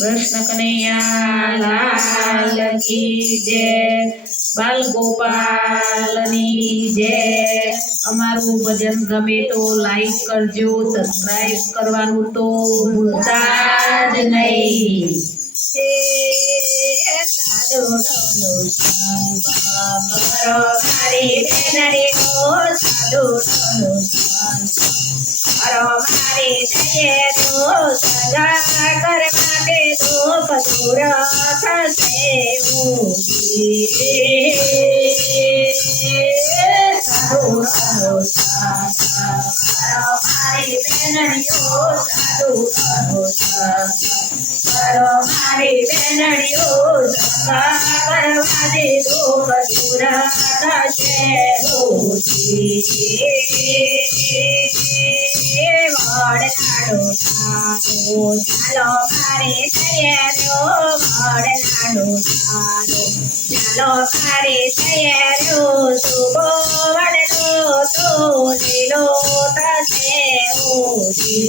कृष्ण कन्हैया लाल की जय। बाल गोपालनी जय। अमारू भजन गमे तो लाइक करजो, सब्सक्राइब करवानुं तो भूलता ज नहीं। साधुनो संग करो मारी बेनडीनो, साधुनो संग करो मारी दयेनो, सदा कर माटे दुख दूर थशे उजी। साधुनो संग करो मारी बेनडीनो, साधुनो संग करो मारी बेनडीओ, संगा करवाजे दुख दूर थशे उजी। वडलाडो थारो चालो मारे तैयारो, वडलाडो थारो चालो मारे तैयारो, सुबो वडलो तो लीलो थशे उजी।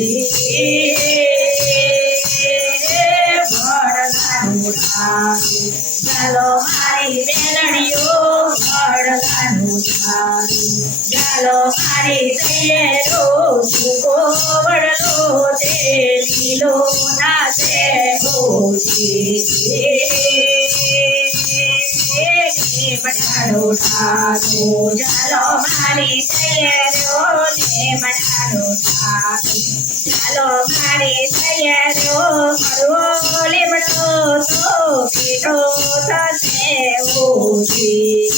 ચાલો મારી બેનડીઓ, વડલાનું થારું ચાલો મારી તૈયારો, સુકો વડલો તે લીલો નાશે હોજી। બટાડો ઠારો ચાલો મારી તૈયારો, ને બટાડો ઠારો ચાલો મારી તૈયારો, કરવો લીમડો તો પીઠો થશે ઓછી।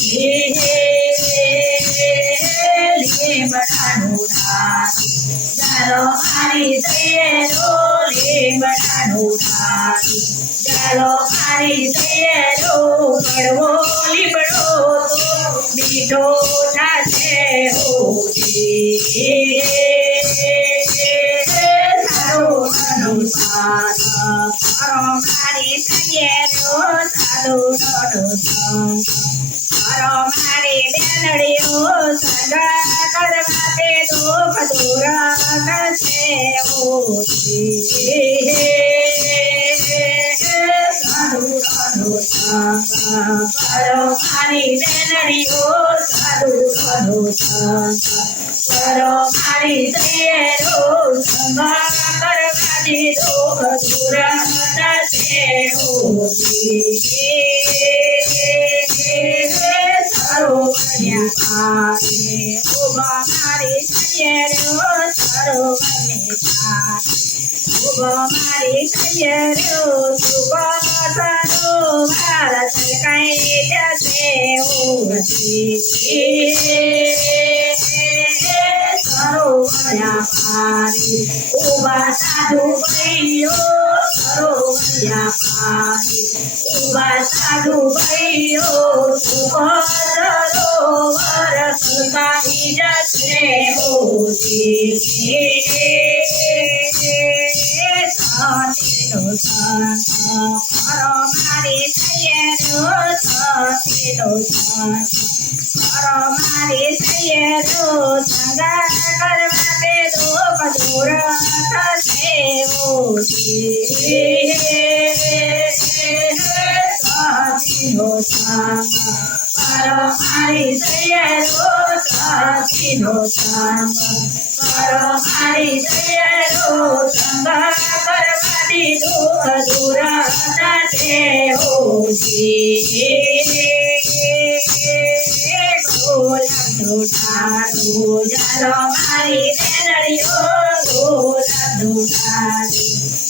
લીમડાનું ઠારું ચાલો મારી તૈયારો, લીમડાનું ઠારું ચાલો મારી તૈયારો, કડવો લીમડો તો મીઠો થશે ઓછી। સાધુનો સંગ કરો મારી તૈયારો, સાધુનો સંગ કરો મારી બેનડીઓ, સગા કરવા તે દુઃખ દૂર થશે ઓછી। સાધુનો સંગ કરો મારી બેનડીઓ, સાધુનો સંગ કરો મારી તૈયારો, સંગા કરવાથી દુઃખ દૂર થશે ઓછી। સરો કન્યા પારે ઉભા મારી તૈયારો, સરો કન્યા ઉભા મારી તૈયારો, સુભા સરો મારા છલકાઈ જશે ઓછી। સરો કન્યા પારે ઉભા સાધુ ભાઈઓ, સરો કન્યા પારે ઉભા સાધુ ભાઈઓ, સુભા સરોવર સુકાઈ જશે ઓછી। સતીનો સંગ કરો મારી તૈયારો, સતીનો સંગ કરો મારી તૈયારો, સંગા કરવા તે દુઃખ દૂર થશે ઓછી। સતીનો સંગ કરો મારી તૈયારો, સતીનો સંગ કરો મારી તૈયારો, સંગા કરવાથી દુઃખ દૂર થશે ઓછી। ગુલાબનો ઠારો ચાલો મારી બેનડીઓ, ગુલાબનો ઠારો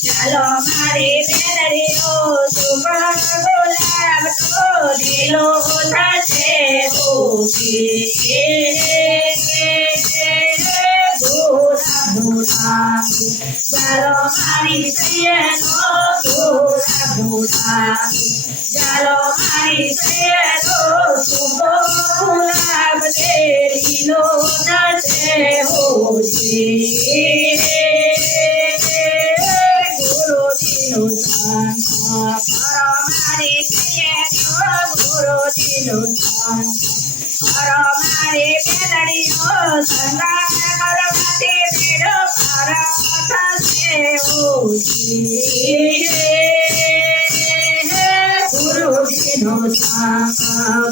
ચાલો મારી બેનડીઓ, સુભા ગુલાબ તો લીલો થશે ઓછી। ગુલાબનો ઠારો ચાલો મારી તૈયારો, ગુલાબનો ઠારો ચાલો મારી તૈયારો, સુભો ગુલાબ તે લીલો થશે ઓછી। ગુરુજીનો સંગ કરો મારી તૈયારો, ગુરુજીનો સંગ કરો મારી બેનડીઓ, સંગા કરવાથી બેડો પાર થશે ઓછી। સંગ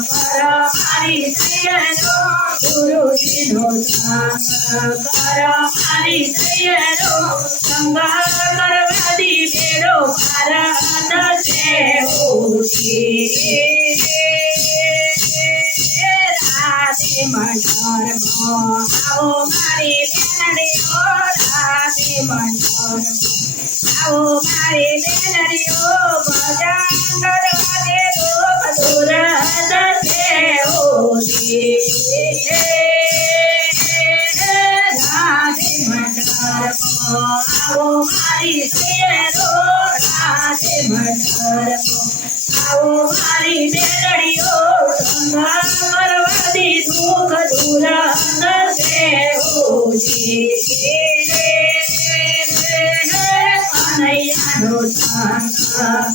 કર મારી દયાનો ગુરુજીનો સંગ કર મારી દયાનો સંગ કરવાથી બેડો પાર થશે હોજી રાધે મંડળમાં આવો મારી બેનડીઓ રાધે મંડળમાં આવો મારી બેનડીઓ ભજન કરવા દે દુઃખ દૂર થશે હોજી રાધે મંડળમાં આવો મારી બેનડીઓ રાધે મંડળમાં આવો મારી બેનડીઓ સંગ કરવાથી દુઃખ દૂર થશે હોજી કનૈયાનો સંગ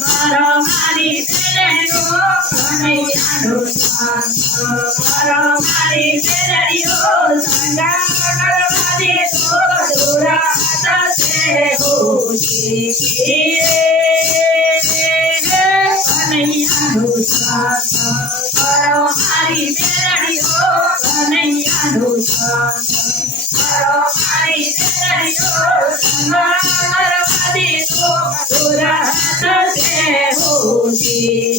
કરો મારી બેનડીઓ કનૈયાનો સંગ કરો મારી બેનડીઓ સંગ કરવાથી દુઃખ દૂર થશે હોજી કનૈયાનો સંગ કરો મારી બેનડીઓ કનૈયાનો સંગ કરો મારી બેનડીઓ સંગ કરવાથી દુઃખ દૂર થશે હોજી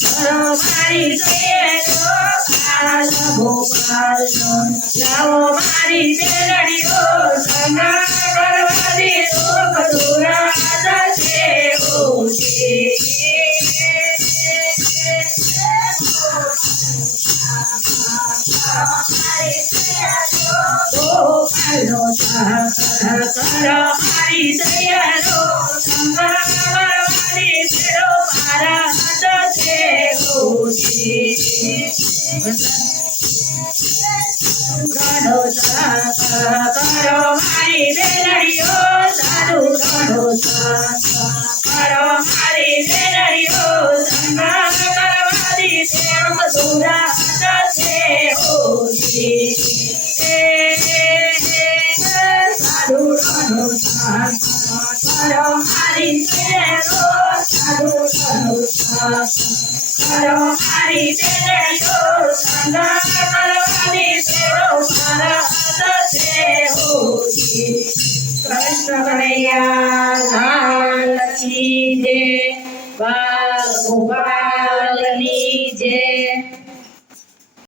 કરો મારી દયાનો કાલ ગોપાલનો લાવો મારી બેનડીઓ સંગ કરવાથી દુઃખ દૂર થશે હોજી ગોપાલનો સંગ કરો મારી દયાનો સંગ કરવાથી બેડો પાર થશે હોજી ઘણો સંગ કરો મારી બેનડીઓ સાધુ ઘણો સંગ કરો મારી બેનડીઓ સંગ કરવાથી પ્રેમ દૂર થશે હોજી સાધુ ઘણો સંગ કરો મારી બેનડીઓ સાધુ ઘણો સંગ કરો મારી બેનડીઓ સંગ કરવાથી બેડો પાર થશે હોજી કૃષ્ણ કનૈયા લાલ કી જય બાલ ગોપાલ